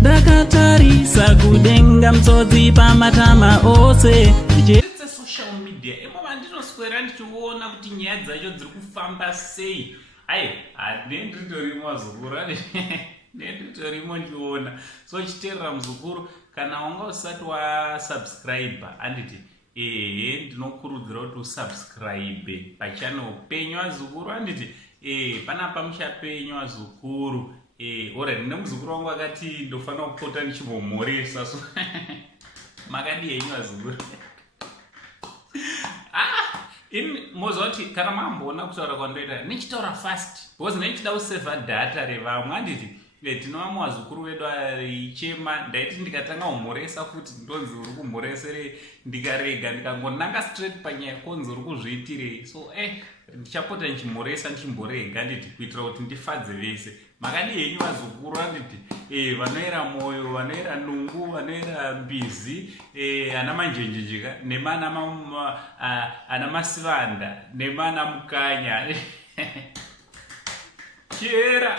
Ndakatarisa kudenga mtsotsi pamatama ose. Social media imoba ndinoswera ndichiona kuti nyaya dzacho dziri kufamba sei. Nenditorimo muzukuru nenditorimo ndiona. So chiterera muzukuru kana wanga usati wasubscribe anditi ndinokurudzira kuti usubscribe pachannel penyu wazukuru anditi panapa mushapenyu wazukuru. Alright, nemuzukuru wangu akati ndofanira kupota ndichimomhoresa so makadi yenyu wazukuru. Mozwa kuti kana mamboona kutaura kwandoita ndichitaura fast because ndichida kuseva data revamwe anditi tino vamwe vazukuru vedu aichema ndaiti ndikatanga kumhoresa futi ndonzi uri kumhoresere ndikarega ndikangonanga straight panyaya konzi uri kuzviitirei so ndichapota ndichimhoresa ndichimborega nditi kuitira kuti ndifadze vese. Makadi henyu vazukuru anditi vanoera moyo, vanoera nungu, vanoera mbizi, ana manjenjejeka ana masivanda nemana mukanya chera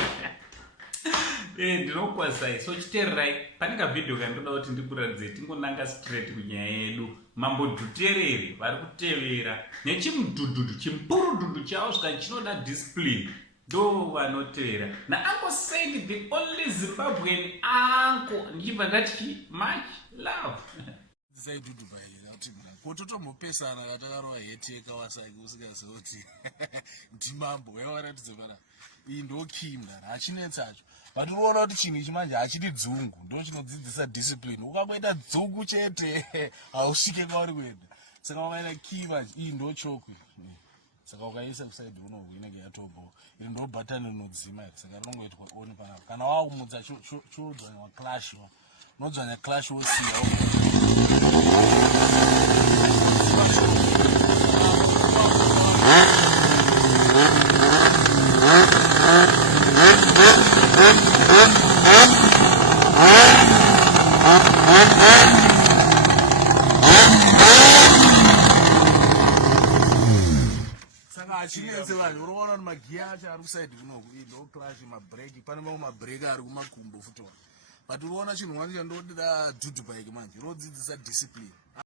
ndinokwazai. So chitererai pane kavidhio kandoda kuti ndikuratidze tingonanga straight kunyaya yedu. Mambodhuterere vari kutevera nechimudhudhudhu chimpurudhudhu chavo svika chinoda discipline ndo vanotevera nauncle Said the only Zimbabwean uncle ndichibva ndati much love kototombopesana katakarova heti yekawasaki usikaziva kuti ndimambo waiwaratidze pana iyi ndokimda hachinetsacho but unoona kuti chinhu ichi manje hachiti dzungu ndo chinodzidzisa discipline. Ukangoita dzungu chete hausvike kwauri kuenda. Saka wakaita kii manje iyi ndochokwe saka ukaisa kusaidi unohwe inenge yatobo iri ndo button rinodzima iri saka rinongoitwa on panapa. Kana wakumudza chodzvanya clash unodzvanya clash wosiya achinetse vanhu unoona kuti magiya acho ari kusaidi kunoku ino clash mabreki pane mamwe mabreki ari kumakumbo futi but unoona chinhu wani chandodida dhudhubike manje unodzidzisa discipline.